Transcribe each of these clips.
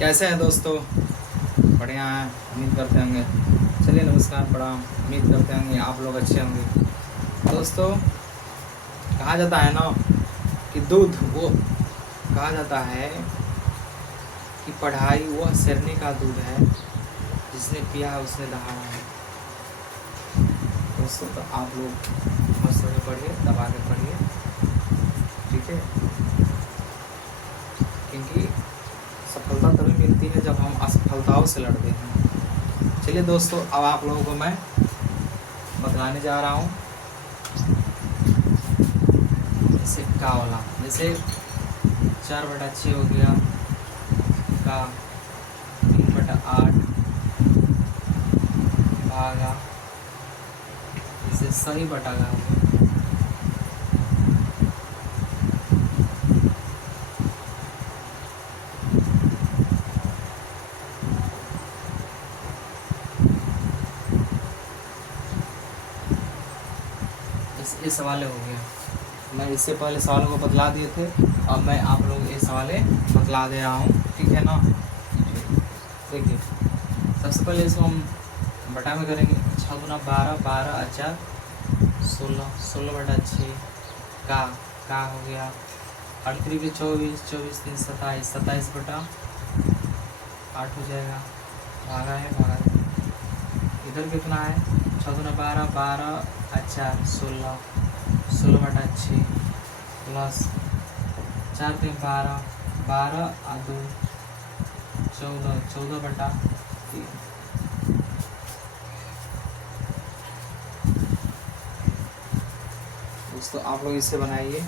कैसे हैं दोस्तों? बढ़िया हैं, उम्मीद करते होंगे। चलिए नमस्कार, प्रणाम। उम्मीद करते होंगे आप लोग अच्छे होंगे। दोस्तों, कहा जाता है ना कि दूध वो कहा जाता है कि पढ़ाई वह शेरनी का दूध है जिसने पिया है उसने दहाड़ा है। दोस्तों, तो आप लोग मस्त होकर पढ़िए, दबा के पढ़िए, ठीक है? क्योंकि सफलता तभी मिलती है जब हम असफलताओं से लड़ते हैं। चलिए दोस्तों, अब आप लोगों को मैं बतलाने जा रहा हूँ जैसे का वाला, जैसे 4/6 हो गया, का 3/8 भागा, इसे सही बटा का हो गया। ये सवाल हो गया। मैं इससे पहले सवालों को बतला दिए थे, अब मैं आप लोगों को ये सवाल बतला दे रहा हूँ, ठीक है ना? देखिए, सबसे पहले इसको हम बटा में करेंगे। 6 गुना 12, 12 4 16, 16/6 का हो गया। 8 3 के 24, 24 3 27, 27/8 हो जाएगा। भागा है, भागा इधर कितना है? 6 गुना 12, 12 4 16, 16/6 प्लस 4 3 12, 12 2 14, 14/3। दोस्तों, आप लोग इसे बनाइए।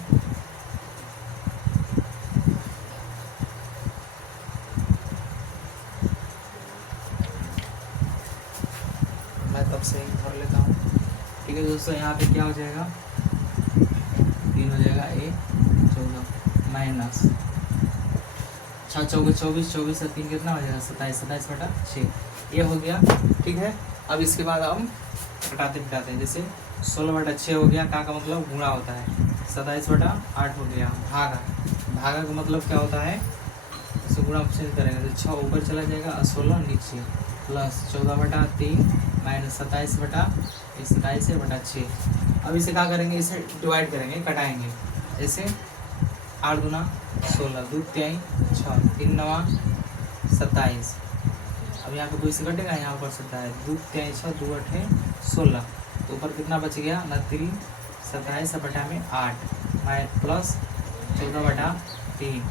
मैं तब से ही कर लेता हूँ, ठीक है दोस्तों? यहाँ पे क्या हो जाएगा? 3 हो जाएगा, 14 माइनस 6 चौके 24, 24 से 3 कितना हो जाएगा? 27, 27/6 ये हो गया, ठीक है? अब इसके बाद हम घटाते हैं। जैसे 16/6 हो गया, का मतलब गुणा होता है। 27/8 हो गया, भागा का मतलब क्या होता है? इसे गुणा चेंज करेंगे तो 6 ऊपर चला जाएगा और 16 नीचे, प्लस 14/3 माइनस 27/6। अब इसे क्या करेंगे? इसे डिवाइड करेंगे, कटाएंगे। ऐसे 8 गुना 16, 2 3 6, 3 9 27। अब यहाँ पे कोई से कटेगा, यहाँ पर 27, 2 3 6, 2 8 16। तो ऊपर कितना बच गया? 29, 27/8 प्लस 14/3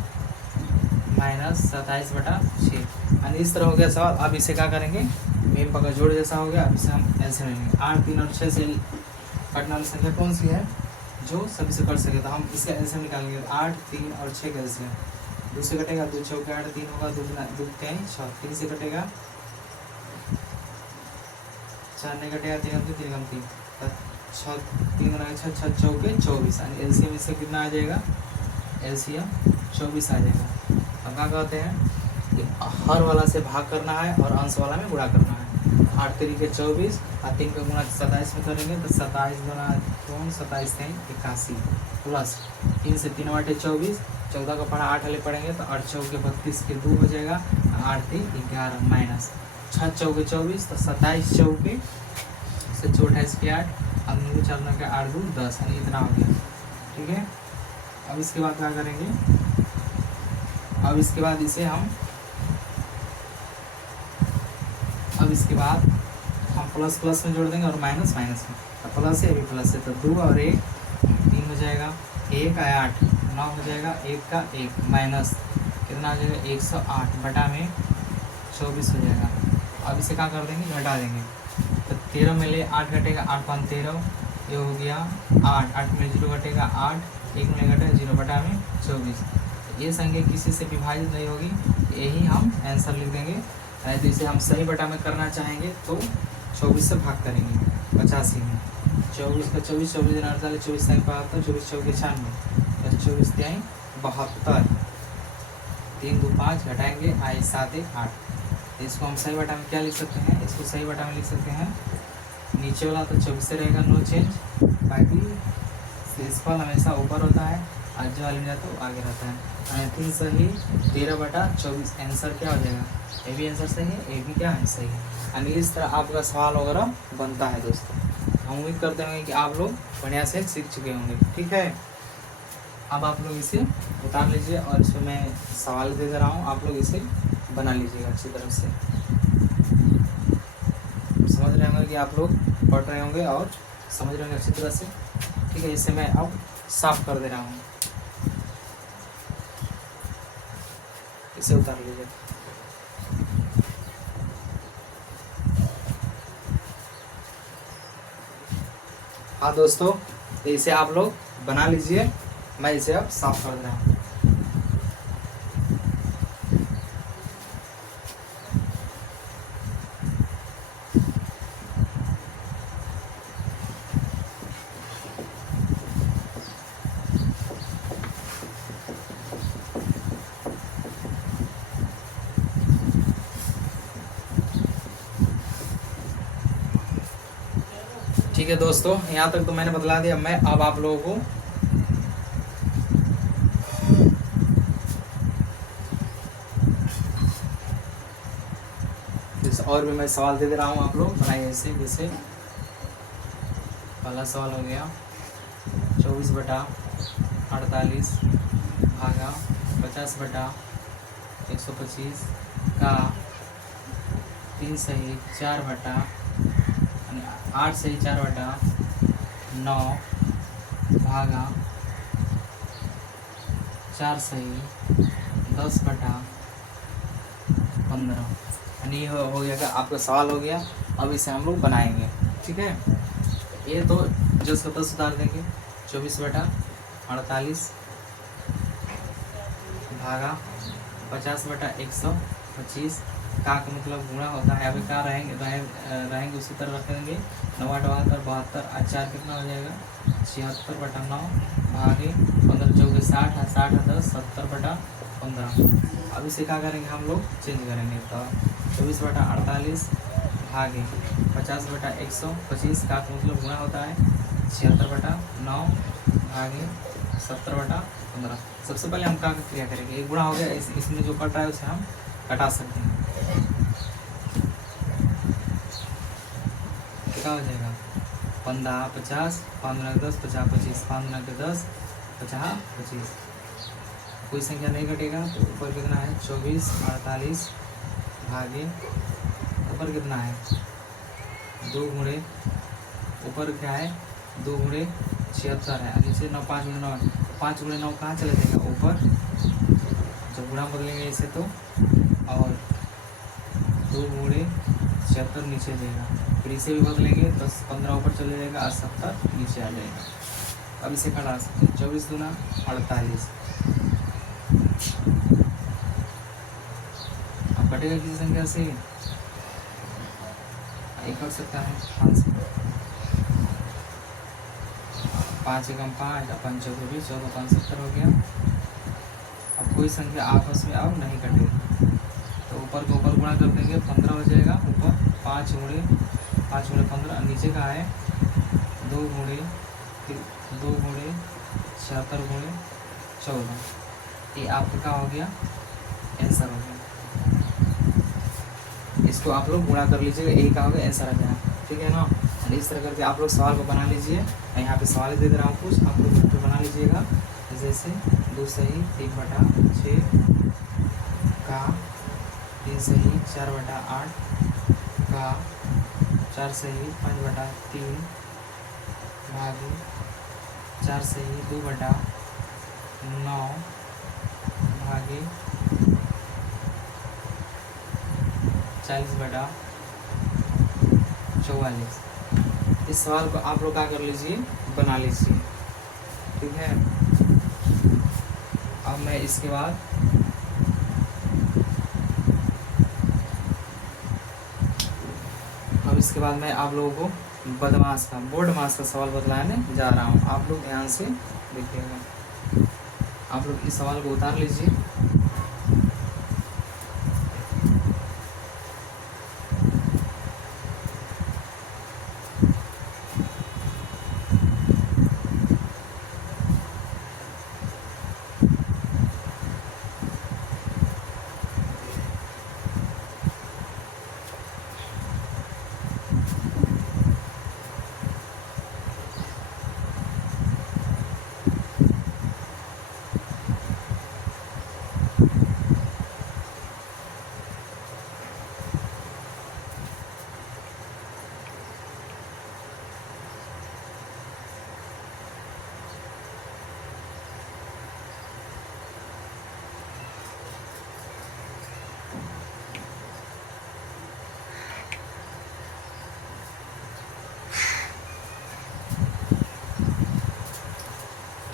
माइनस 27/6। यानी इस तरह हो गया सवाल। अब इसे क्या करेंगे? मेम पका जोड़ जैसा हो गया। अब इसे हम ऐसे लेंगे। 8 3 और 6 से कटने वाली संख्या कौन सी है जो सभी से कट सके? तो हम इसका एल्सियम निकालेंगे। 8 3 और 6 का एल्सियम 2 से कटेगा, 2 चौके 8, 3 होगा, 2 3 6, 3 से कटेगा, 4 नहीं कटेगा, 3 3 3 3 6, 3 6 6 चौके 24। यानी एल्सियम इससे कितना आ जाएगा? एल्सियम 24 आ जाएगा। अब क्या कहते हैं कि हर वाला से भाग करना है और अंश वाला में गुणा करना है। 8 3 के 24 और 3 का गुणा 27 में करेंगे तो 27 गुना 2 27 3 81 प्लस 3 से 3 8 24, 14 का पढ़ा 8 वाले पढ़ेंगे तो 8 चौके 32 के 2 हो जाएगा, 8 3 11 माइनस 6 चौके 24 तो 27 चौके से 28 के 8 अब 4 के 8 2 10, यानी इतना हो गया, ठीक है? अब इसके बाद क्या करेंगे? अब इसके बाद इसे हम प्लस प्लस में जोड़ देंगे और माइनस माइनस में। तो प्लस है, अभी प्लस है, तो 2 और 1 3 हो जाएगा, 1 आया 8 9 हो जाएगा, 1 का 1 माइनस कितना हो जाएगा? 108 बटा में 24 हो जाएगा। अब इसे क्या कर देंगे? घटा देंगे। तो 13 में ले 8 घटेगा, 8 5 13, ये हो गया 8, 8 में 0 घटेगा 8, 1 में घटेगा 0 बटा में 24। ये संख्या किसी से विभाजित नहीं होगी, यही हम आंसर लिख देंगे। तो इसे हम सही बटा में करना चाहेंगे तो 24 से भाग करेंगे 85 में। 24 का 24, 24 दिन 48, 24 3 72, 24 चौके 96, 24 3 72, 3 2 5 घटाएंगे, आए 7 1 8। इसको हम सही बटा में क्या लिख सकते हैं? इसको सही बटा में लिख सकते हैं, नीचे वाला तो 24 से रहेगा, नो चेंज, बाकी शेषफल हमेशा ऊपर होता है आगे वाले में जाता है वो आगे रहता है। 3 सही 13/24 आंसर क्या हो जाएगा? ये भी आंसर सही है, ये भी क्या है सही है। यानी इस तरह आपका सवाल वगैरह बनता है दोस्तों। हम उम्मीद करते होंगे कि आप लोग बढ़िया से सीख चुके होंगे। ठीक है, अब आप लोग इसे उतार लीजिए और इसमें मैं सवाल दे रहा हूँ, आप लोग इसे बना लीजिएगा अच्छी तरह से। समझ रहे होंगे कि आप लोग पढ़ रहे होंगे और समझ रहे होंगे अच्छी तरह से। ठीक है, इसे मैं अब साफ कर दे रहा हूँ, इसे उतार लीजिए। हाँ दोस्तों, इसे आप लोग बना लीजिए, मैं इसे अब साफ कर दे रहा हूँ। ठीक है दोस्तों, यहाँ तक तो मैंने बतला दिया। मैं अब आप लोगों को और भी मैं सवाल दे रहा हूँ, आप लोग बनाइए इसे। जैसे पहला सवाल हो गया 24/48 भागा 50/125 का 3 सही 8 सही 4/9 भागा 4 सही 10/15। यानी ये हो गया कि आपका सवाल हो गया। अब इसे हम लोग बनाएंगे। ठीक है, ये तो जो 17 सुधार देंगे 24/48 भागा 50/125 का मतलब गुणा होता है। अभी क्या रहेंगे उसी तरह रखेंगे। 9 8 72 और 4 कितना हो जाएगा? 76/9 भागे 15 14 60 60 10 70/15। अब इसे क्या करेंगे हम लोग? चेंज करेंगे। तो 24/48 भागे 50/125 का मतलब गुणा होता है 76/9 भागे 70/15। सबसे पहले हम क्या क्रिया करेंगे? एक गुणा हो गया, इसमें जो कट रहा है उसे हम घटा सकते हैं। क्या हो जाएगा? 15 50 15 10 50 25 15 के 10 50 25। कोई संख्या नहीं घटेगा तो ऊपर कितना है? 24/48 भागे ऊपर कितना है? 2 गुणे ऊपर क्या है? 2 गुणे 76 है। नीचे 9 5 गुणे 9 5 गुणे 9 कहाँ चले जाएगा? ऊपर। जब गुणा बदलेंगे इसे तो, और 2 गुणे 76 नीचे जाएगा। फिर इसे भी बदलेंगे तो 15 ऊपर चले जाएगा और 70 नीचे आ जाएगा। अब इसे घटा सकते हैं। 24 दूना 48। अब कटेगा किसी संख्या से? एक कर सकता है 5 से। 5 एकम 5 और 5 चौके 20 14 5 70 हो गया। अब कोई संख्या आपस में अब नहीं कटेगी तो ऊपर को ऊपर गुणा कर देंगे, 15 हो जाएगा। ऊपर 5 गुणे 15 नीचे का है 2 गुणे 76 गुणे 14। ये आपका क्या हो गया? आंसर हो गया। इसको आप लोग गुणा कर लीजिएगा, यही क्या हो गया? आंसर आ गया। ठीक है ना? इस तरह करके आप लोग सवाल को बना लीजिए। मैं यहाँ पे सवाल दे रहा हूँ कुछ, आप लोग घर पर बना लीजिएगा। जैसे 2 सही 3/6 का 3 सही 4/8 का 4 सही 5/3 भागे 4 सही 2/9 भागे 40/44। इस सवाल को आप लोग क्या कर लीजिए? बना लीजिए। ठीक है, अब मैं इसके बाद मैं आप लोगों को बदमाश का बोर्ड मास का सवाल बतलाने जा रहा हूँ। आप लोग ध्यान से देखिएगा। आप लोग इस सवाल को उतार लीजिए।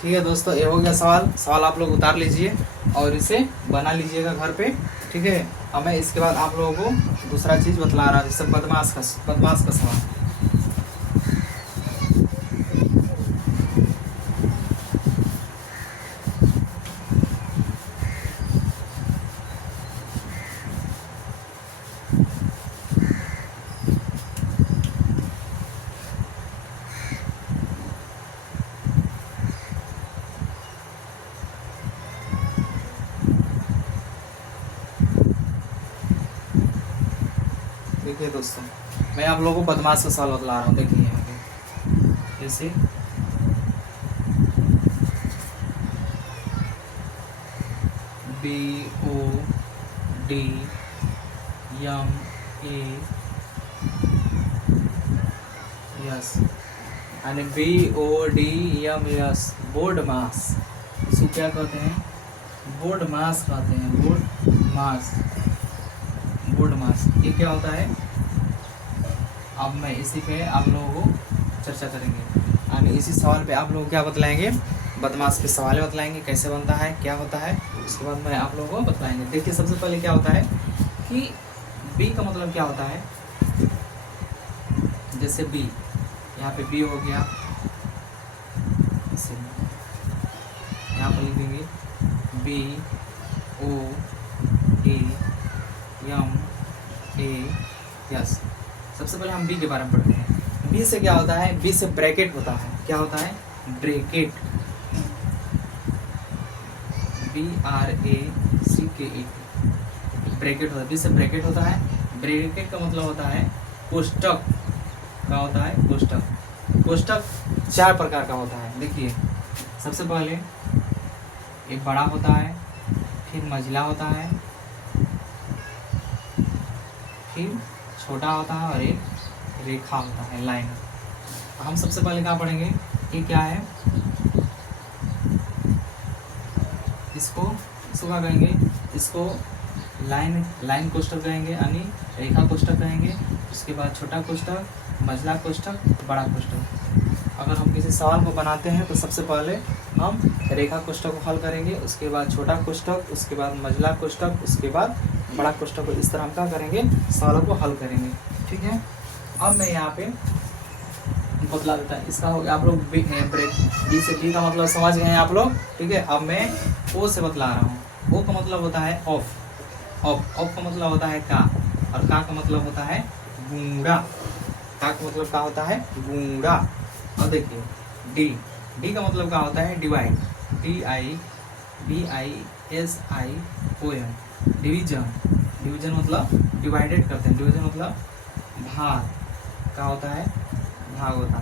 ठीक है दोस्तों, ये हो गया सवाल आप लोग उतार लीजिए और इसे बना लीजिएगा घर पे। ठीक है, अब मैं इसके बाद आप लोगों को दूसरा चीज़ बतला रहा हूँ, जैसे बदमाश का सवाल। देखिए दोस्तों, मैं आप लोगों को बदमाश का सवाल बतला रहा हूँ। देखिए यहाँ पे जैसे BODMAS यानी BODMAS बोर्ड मास, इसको क्या कहते हैं? बोर्ड मास कहते हैं। बोर्ड मास ये क्या होता है? अब मैं इसी पे आप लोगों को चर्चा करेंगे, यानी इसी सवाल पे आप लोग क्या बतलाएंगे? बदमाश पे सवाल बतलाएंगे, कैसे बनता है, क्या होता है, उसके बाद मैं आप लोगों को बतलाएंगे। देखिए सबसे पहले क्या होता है कि बी का मतलब क्या होता है? जैसे बी, यहाँ पे बी हो गया, यहाँ पर लिखेंगे BODMAS। सबसे पहले हम बी के बारे में पढ़ते हैं। बी से क्या होता है? बी से ब्रैकेट होता है। क्या होता है? ब्रैकेट, BRACKET, ब्रैकेट होता है। बी से ब्रैकेट होता है। ब्रैकेट का मतलब होता है कोष्टक। क्या होता है? कोष्टक। कोष्टक 4 प्रकार का होता है। देखिए सबसे पहले एक बड़ा होता है, फिर मंझला होता है, फिर छोटा होता है और एक रेखा होता है, लाइन। हम सबसे पहले क्या पढ़ेंगे? ये क्या है? इसको क्या कहेंगे? इसको लाइन कोष्टक कहेंगे, यानी रेखा कोष्टक कहेंगे। उसके बाद छोटा कोष्टक, मंझला कोष्टक, बड़ा कोष्टक। अगर हम किसी सवाल को बनाते हैं तो सबसे पहले हम रेखा कोष्टक को हल करेंगे, उसके बाद छोटा कोष्टक, उसके बाद मंझला कोष्टक, उसके बाद बड़ा कोष्टक को। इस तरह हम क्या करेंगे? सवालों को हल करेंगे। ठीक है, अब मैं यहाँ पे बतला देता है। इसका हो गया आप लोग बी से बी का मतलब समझ गए हैं आप लोग। ठीक है, अब मैं ओ से बतला रहा हूँ। ओ का मतलब होता है ऑफ का मतलब होता है का, और का मतलब होता है गूंगा। का मतलब क्या होता है? गूंगा। और देखिए डी का मतलब क्या होता है? डिवाइड, DIVISION, डिवीजन मतलब डिवाइडेड करते हैं। डिवीजन मतलब भाग। क्या होता है? भाग होता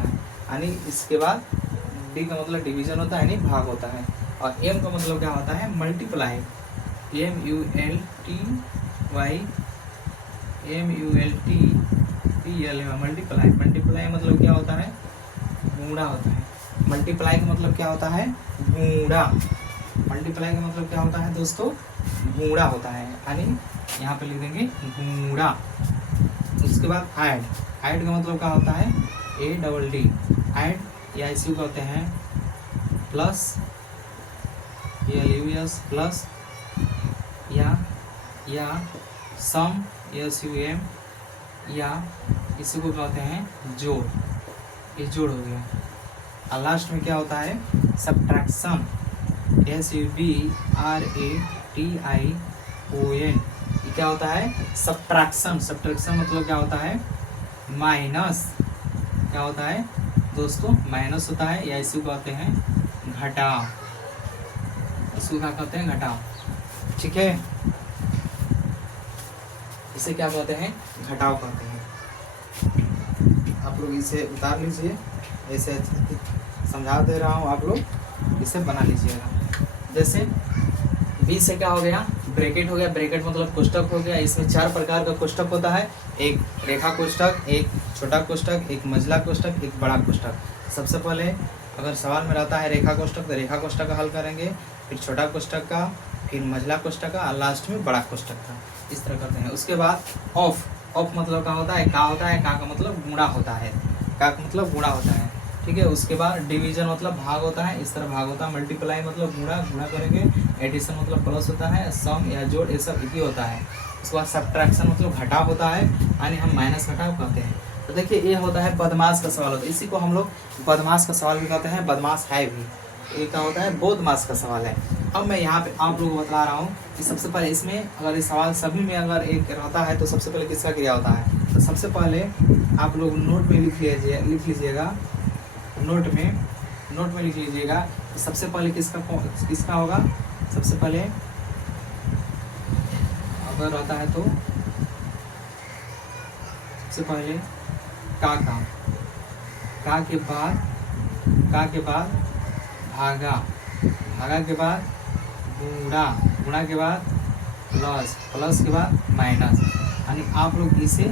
है, यानी इसके बाद डी का मतलब डिवीजन होता है, यानी भाग होता है। और एम का मतलब क्या होता है? Multiply, multiply. मल्टीप्लाई मतलब क्या होता है? गुणा होता है। मल्टीप्लाई का मतलब क्या होता है? गुणा। मल्टीप्लाई का मतलब क्या होता है दोस्तों? गुणा होता है, यानी यहाँ पे लिख देंगे गुणा। उसके बाद ऐड का मतलब क्या होता है? ADD, ऐड, या इसी को कहते हैं प्लस, PLUS प्लस, या सम, SUM, या इसी को कहते हैं जोड़। ये जोड़ हो गया। और लास्ट में क्या होता है? Subtraction, SUBRATION। ये क्या होता है? सब्ट्रैक्शन मतलब क्या होता है? माइनस। क्या होता है दोस्तों? माइनस होता है, या इसी को कहते हैं घटाव। इसको क्या कहते हैं? घटाव। ठीक है, इसे क्या कहते हैं? घटाव कहते हैं। आप लोग इसे उतार लीजिए, ऐसे समझा दे रहा हूँ, आप लोग इसे बना लीजिएगा। जैसे बी से क्या हो गया? ब्रैकेट हो गया। ब्रैकेट मतलब कोष्टक हो गया। इसमें 4 प्रकार का कोष्टक होता है, एक रेखा कोष्टक, एक छोटा कोष्टक, एक मंझला कोष्टक, एक बड़ा कोष्टक। सबसे पहले अगर सवाल में रहता है रेखा कोष्टक तो रेखा कोष्टक का हल करेंगे, फिर छोटा कोष्टक का, फिर मंझला कोष्टक का, और लास्ट में बड़ा कोष्टक का। इस तरह करते हैं। उसके बाद ऑफ मतलब क्या होता है? का होता है। का मतलब गुणा होता है। का मतलब गुणा होता है। ठीक है। उसके बाद डिवीजन मतलब भाग होता है, इस तरह भाग होता है। मल्टीप्लाई मतलब गुणा, गुणा करेंगे। एडिशन मतलब प्लस होता है। सम या जोड़ ये सब एक ही होता है। उसके बाद सब्ट्रैक्शन मतलब घटाव होता है, यानी हम माइनस घटाव कहते हैं। तो देखिए ये होता है बदमाश का सवाल होता है, इसी को हम लोग बदमाश का सवाल भी कहते हैं, बदमाश है भी। ये क्या होता है, बोधमास का सवाल है। अब मैं यहाँ पे आप लोगों को बता रहा हूँ कि सबसे पहले इसमें अगर ये सवाल सभी में अगर एक रहता है तो सबसे पहले किसका क्रिया होता है। तो सबसे पहले आप लोग नोट में लिख लीजिएगा, नोट में लिख लीजिएगा कि सबसे पहले किसका होगा। सबसे पहले अगर रहता है तो सबसे पहले का के बाद भागा के बाद गुणा के बाद प्लस के बाद माइनस, यानी आप लोग इसे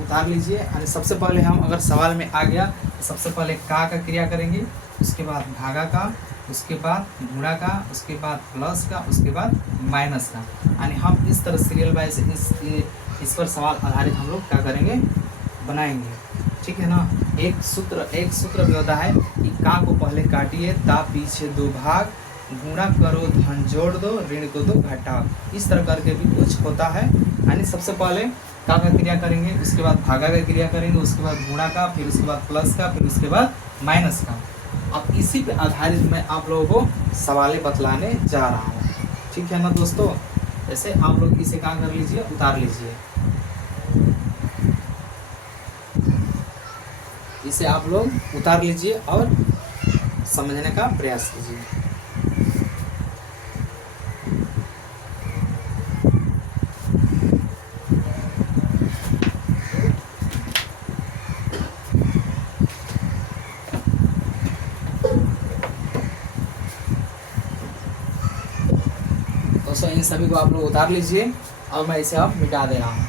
उतार लीजिए। यानी सबसे पहले हम अगर सवाल में आ गया तो सबसे पहले का क्रिया करेंगे, उसके बाद भागा का, उसके बाद गुणा का, उसके बाद प्लस का, उसके बाद माइनस का। यानी हम इस तरह सीरियल वाइज इस पर सवाल आधारित हम लोग क्या करेंगे, बनाएंगे। ठीक है ना। एक सूत्र भी होता है कि का को पहले काटिए, ता पीछे दो भाग, गुणा करो धन जोड़ दो, ऋण को दो घटाओ। इस तरह करके भी कुछ होता है। यानी सबसे पहले का क्रिया करेंगे, उसके बाद भागा का क्रिया करेंगे, उसके बाद गुणा का, फिर उसके बाद प्लस का, फिर उसके बाद माइनस का। अब इसी पे आधारित मैं आप लोगों को सवालें बतलाने जा रहा हूँ। ठीक है ना दोस्तों। जैसे आप लोग इसे क्या कर लीजिए, उतार लीजिए। इसे आप लोग उतार लीजिए और समझने का प्रयास कीजिए। तो इन सभी को आप लोग उतार लीजिए और मैं इसे अब मिटा दे रहा हूँ।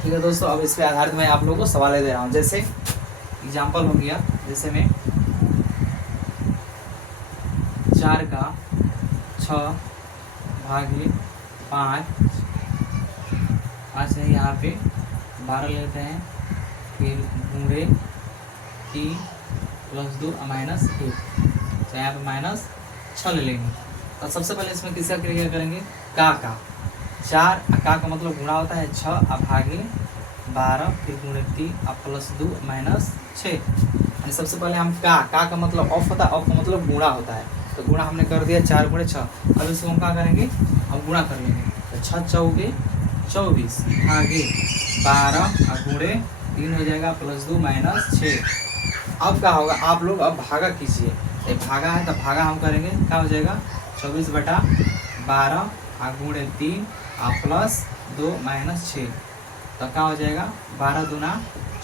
ठीक है दोस्तों। अब इस पे आधारित मैं आप लोगों को सवाल दे रहा हूँ। जैसे एग्जाम्पल हो गया, जैसे मैं 4 का 6 भागे 5 है, यहाँ पे 12 लेते हैं, फिर गुणे 3 + 2 माइनस 1, तो यहाँ पे माइनस 6 ले लेंगे। तो सबसे पहले इसमें किसका क्रिया करेंगे, का 4 का मतलब गुणा होता है 6 भागे 12, फिर गुणे 3 + 2 माइनस 6। यानी सबसे पहले हम का मतलब ऑफ होता है, ऑफ का मतलब गुणा होता है। तो गुणा हमने कर दिया 4 × 6। अब इसको हम क्या करेंगे, अब गुणा कर लेंगे। तो 6 चौके 24 भागे 12 गुणे 3 हो जाएगा, +2 माइनस 6। अब क्या होगा, आप लोग अब भागा कीजिए। ये भागा है तो भागा हम करेंगे, क्या हो जाएगा 24/12 गुणे 3 +2 माइनस 6। तो क्या हो जाएगा 12 दूना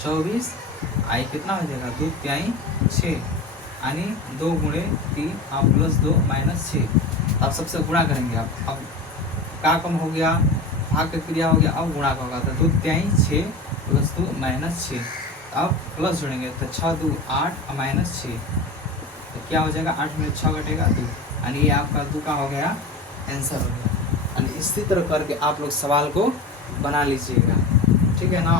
24, आई कितना हो जाएगा 2 तिहाई 6, यानी 2 गुणे 3 +2 माइनस 6। अब सबसे गुणा करेंगे। अब का कम हो गया, भाग का क्रिया हो गया, अब गुणा का होगा। तो 2 तिहाई 6 +2 माइनस 6। अब प्लस जोड़ेंगे तो 6 2 8 माइनस 6। तो क्या हो जाएगा 8 में 6 घटेगा 2, यानी ये आपका 2 का हो गया आंसर हो गया। यानी इसी तरह करके आप लोग सवाल को बना लीजिएगा। ठीक है ना।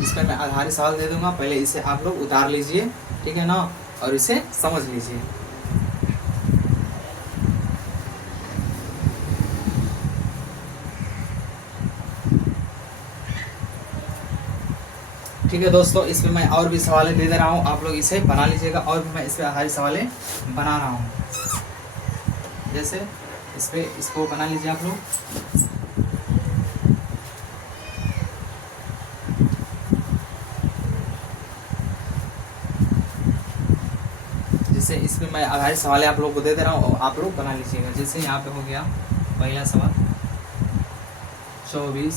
इस पर मैं आधारित सवाल दे दूंगा, पहले इसे आप लोग उतार लीजिए। ठीक है ना, और इसे समझ लीजिए। ठीक है दोस्तों, इस पर मैं और भी सवालें दे दे रहा हूँ, आप लोग इसे बना लीजिएगा। और भी मैं इस पर आधारित सवालें बना रहा हूँ। जैसे इसको बना लीजिए आप लोग। जैसे इसमें मैं आधारित सवाल आप लोग को दे दे रहा हूँ, आप लोग बना लीजिएगा। जैसे यहाँ पे हो गया पहला सवाल, 24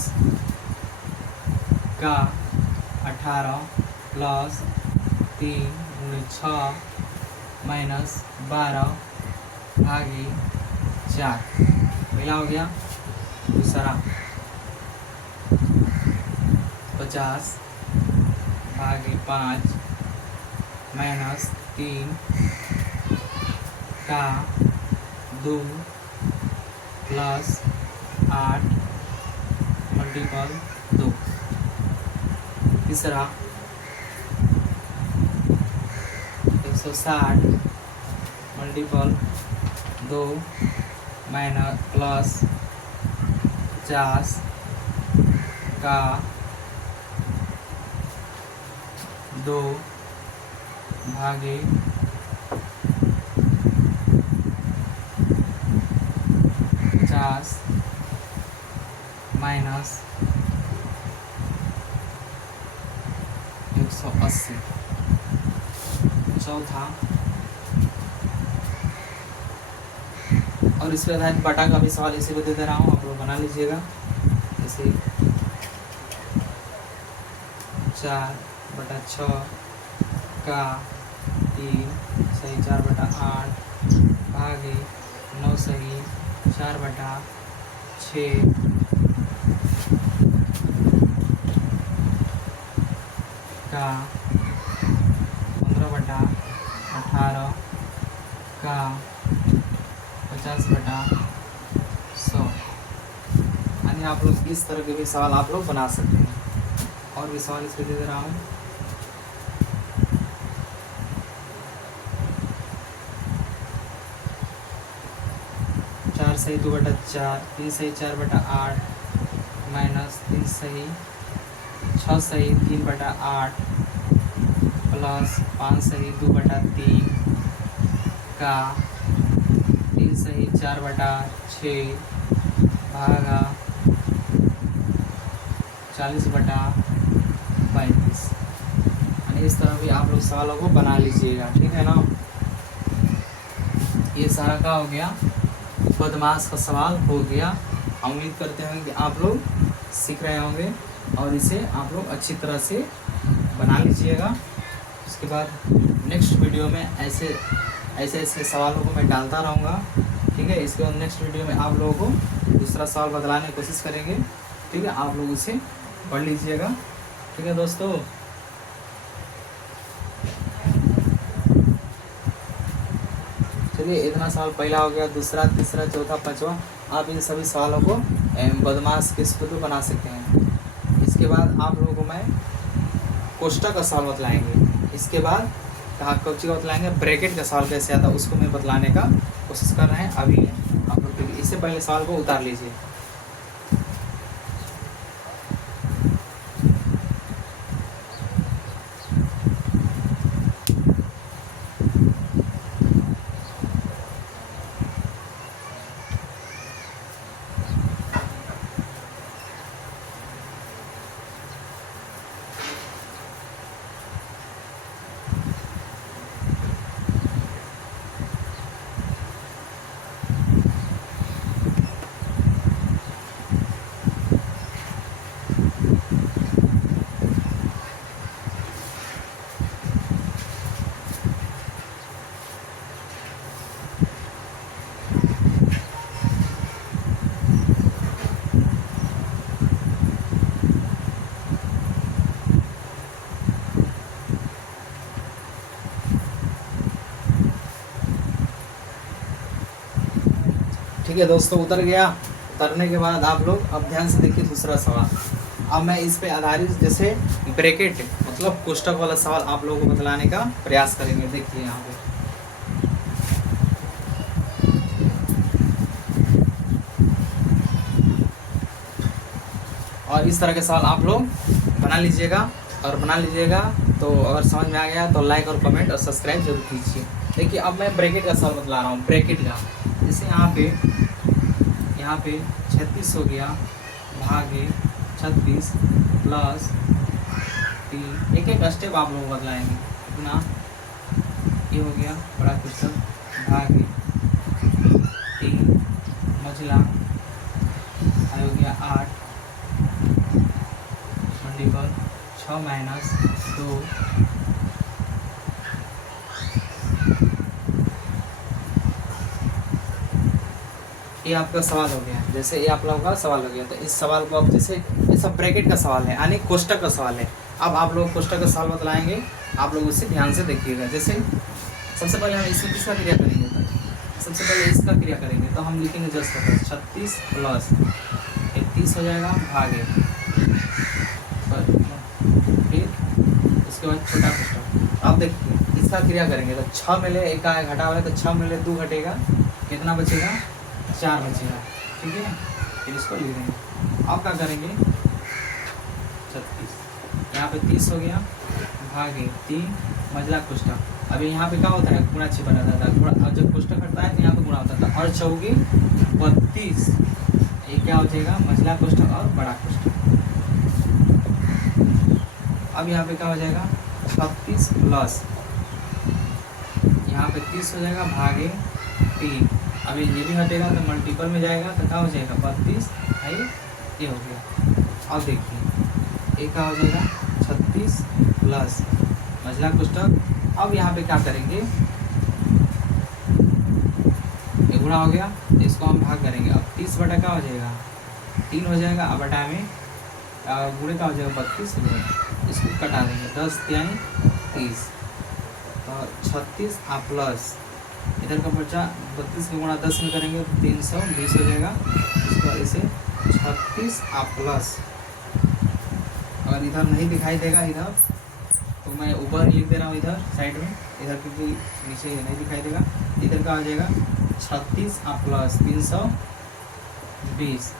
का 18 प्लस 3 × 6 माइनस 12 भागी 4। पहला हो गया। दूसरा 50 भागी 5 माइनस 3 का 2 प्लस 8 मल्टीपल 2। तीसरा 160 मल्टीपल 2 माइनस प्लस 50 का 2 भागे 50 माइनस 180। चौथा और इस पर आधारित बटा का भी सवाल इसी को दे रहा हूँ, आप लोग बना लीजिएगा। जैसे 4/6 का 3 सही 4/8 भागे 9 सही 4/6 का 15/18 का 50/100। यानी आप लोग इस तरह के भी सवाल आप लोग बना सकते हैं। और भी सवाल इसको दे रहा हूँ। चार सही 2/4 3 सही 4/8 माइनस 3 सही 6 सही 3/8 प्लस 5 सही 2/3 का 3 सही 4/6 भागा 40/35। यानी इस तरह भी आप लोग सवालों को बना लीजिएगा, ठीक है ना। ये सारा का हो गया, बदमाश का सवाल हो गया। उम्मीद करते हैं कि आप लोग सीख रहे होंगे और इसे आप लोग अच्छी तरह से बना लीजिएगा। उसके बाद नेक्स्ट वीडियो में ऐसे सवालों को मैं डालता रहूँगा, ठीक है। इसके बाद नेक्स्ट वीडियो में आप लोगों को दूसरा सवाल बदलाने की कोशिश करेंगे, ठीक है। आप लोग उसे पढ़ लीजिएगा, ठीक है दोस्तों। चलिए, इतना सवाल पहला हो गया। दूसरा, तीसरा, चौथा, पांचवा आप इन सभी सवालों को बदमाश के स्कूल में बना सकते हैं। इसके बाद आप लोगों को मैं कोष्टक का सवाल बतलाएंगे। इसके बाद कहा कौची का बतलाएंगे, ब्रैकेट का सवाल कैसे आता है उसको मैं बतलाने का कोशिश कर रहे हैं अभी आप लोग। इससे पहले सवाल को उतार लीजिए। ठीक है दोस्तों, उतर गया। उतरने के बाद आप लोग अब ध्यान से देखिए दूसरा सवाल। अब मैं इस पे आधारित जैसे ब्रैकेट मतलब कोष्टक वाला सवाल आप लोगों को बतलाने का प्रयास करेंगे। देखिए यहाँ पे और इस तरह के सवाल आप लोग बना लीजिएगा। और बना लीजिएगा तो अगर समझ में आ गया तो लाइक और कमेंट और सब्सक्राइब जरूर कीजिए। देखिए अब मैं ब्रैकेट का सवाल बतला रहा हूँ। ब्रैकेट का जैसे यहाँ पे 36 हो गया भागे 36 प्लस 3। एक एक स्टेप आप लोग बदलाएंगे। इतना ये हो गया बड़ा क्वेश्चन भागे 3 मझला हो गया 8 6 माइनस 2 ये आपका सवाल हो गया। जैसे ये आप लोगों का सवाल हो गया, तो इस सवाल को अब जैसे ये सब ब्रैकेट का सवाल है यानी कोष्टक का सवाल है। अब आप लोग कोष्टक का सवाल बतलाएंगे, आप लोग उसे ध्यान से देखिएगा। जैसे सबसे पहले हम इसमें किसका क्रिया करेंगे, तो सबसे पहले इसका क्रिया करेंगे, तो हम लिखेंगे जस्ट 36 प्लस 31 हो जाएगा भागे, फिर उसके बाद छोटा कोष्टक। अब देखिए इसका क्रिया करेंगे तो 6 में ले एक का घटा वाला, तो 6 में ले 2 घटेगा, कितना बचेगा 4 बचेगा, ठीक है। फिर इसको लिख देंगे। अब क्या करेंगे 36 यहाँ पे 30 हो गया भागे 3 मजला कोष्टक। अभी यहाँ पे क्या होता है गुणा 6 बनाता था, और जब कोष्टक हटता है तो यहाँ पे गुणा होता था, और चौगी 32 ये क्या हो जाएगा मजला कोष्टक और बड़ा कोष्टक। अब यहाँ पे क्या हो जाएगा 36 प्लस यहाँ पे 30 हो जाएगा भागे 3। अभी ये भी हटेगा तो मल्टीपल में जाएगा तो क्या हो जाएगा 32 है, ये हो गया। अब देखिए एक क्या हो जाएगा 36 प्लस मजला कोष्टक। अब यहाँ पे क्या करेंगे, ये गुणा हो गया, इसको हम भाग करेंगे। अब 30 बटा क्या हो जाएगा 3 हो जाएगा, अब बटा में गुणे का हो जाएगा 32 हो जाएगा, इसको कटा देंगे 10 यानी 30, तो 36 प्लस इधर का बचा 32 का गुणा 10 में करेंगे 320 हो जाएगा। इसके बाद इसे 36 प्लस, अगर इधर नहीं दिखाई देगा इधर तो मैं ऊपर लिख दे रहा हूँ इधर साइड में, इधर क्योंकि नीचे नहीं दिखाई देगा। इधर का आ जाएगा 36 प्लस 320,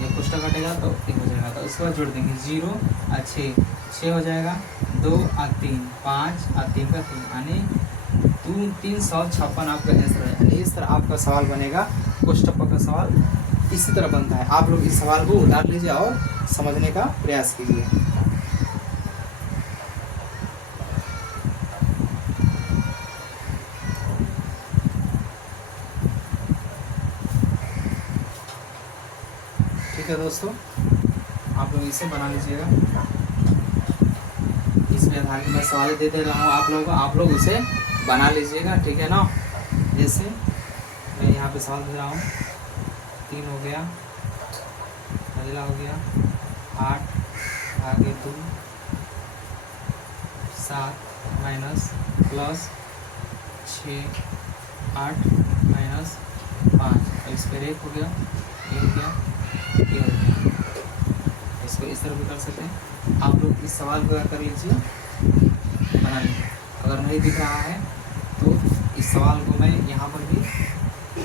ये कोष्टक कटेगा तो एक हो जाएगा, तो उसके बाद जोड़ देंगे 0 और 6 हो जाएगा, 2 और 3 5 और 3 का 3 यानी 356 आपका आंसर है। यानी इस तरह आपका सवाल बनेगा, कोष्टक का सवाल इसी तरह बनता है। आप लोग इस सवाल को उतार लीजिए और समझने का प्रयास कीजिए। ठीक है दोस्तों, आप लोग इसे बना लीजिएगा। इसमें आधार मैं सवाल दे रहा हूँ आप लोगों को, आप लोग उसे बना लीजिएगा, ठीक है ना। जैसे मैं यहाँ पे सवाल दे रहा हूँ, 3 हो गया, अगला हो गया 8 भागे 2 7 माइनस प्लस 6 8 माइनस 5, और इस पर 1 हो गया, ये हो गया, ये हो गया। इसको इस तरह भी कर सकते हैं। आप लोग इस सवाल को कर लीजिए, बना लीजिए। अगर नहीं दिख रहा है तो इस सवाल को मैं यहाँ पर भी,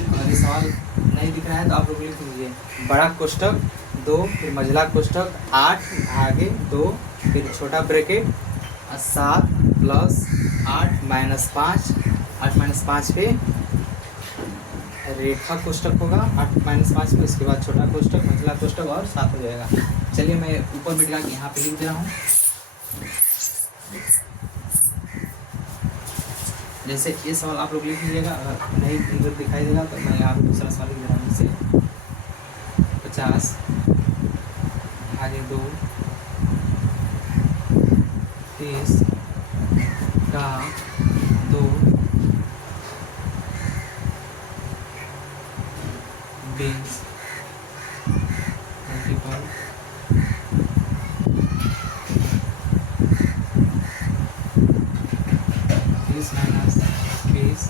अगर ये सवाल नहीं दिख रहा है तो आप लोग लिख लीजिए बड़ा कोष्टक 2 फिर मझला कोष्टक 8 भागे 2 फिर छोटा ब्रैकेट 7 प्लस 8 माइनस 5, 8 माइनस 5 पे रेखा कोष्टक होगा 8 माइनस 5 में, इसके बाद छोटा कोष्टक मझला कोष्टक और 7 हो जाएगा। चलिए मैं ऊपर मिटा के यहाँ पे लिख दे रहा हूँ। जैसे ये सवाल आप लोग लिख लीजिएगा, अगर नहीं इधर दिखाई देगा तो मैं यहाँ पे दूसरा सवाल लिख दे रहा हूँ। जैसे 50 भागे 2 30 का 2 20 मल्टीपल 30 माइनस 20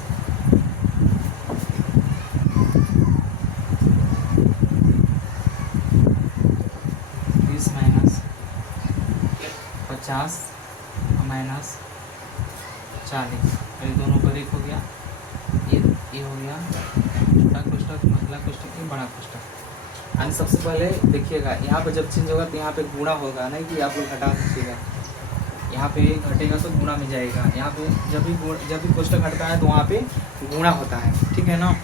30 माइनस 50 माइनस 40, ये दोनों पर 1 हो गया, ये हो गया छोटा कोष्टक मझला कोष्टक ये बड़ा कोष्टक। यानी सबसे पहले देखिएगा यहाँ पे जब चेंज होगा तो यहाँ पे गुणा होगा, नहीं कि आप लोग घटा दीजिएगा। यहाँ पे घटेगा तो गुणा में जाएगा, यहाँ पे जब भी कोष्टक हटता है तो वहाँ पे गुणा होता है, ठीक है ना।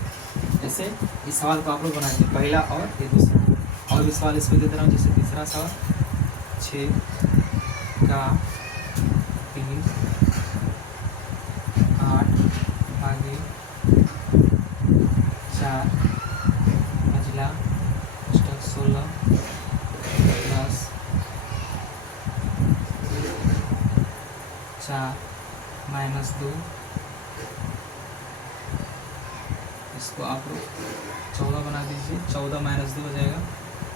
जैसे इस सवाल को आप लोग बनाएंगे पहला और ये दूसरा, और भी सवाल इसमें दे रहा हूँ। जैसे तीसरा सवाल 6 का 3 8 भागे 4 मझला कोष्टक 16 प्लस 4 माइनस 2, इसको आप लोग 14 बना दीजिए, 14 माइनस 2 हो जाएगा।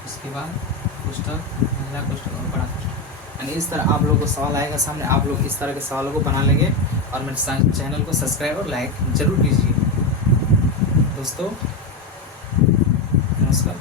उसके बाद पुस्तक महिला पुस्तक और बड़ा पुस्तक। यानी इस तरह आप लोग को सवाल आएगा सामने, आप लोग इस तरह के सवालों को बना लेंगे और मेरे चैनल को सब्सक्राइब और लाइक जरूर कीजिए। दोस्तों नमस्कार।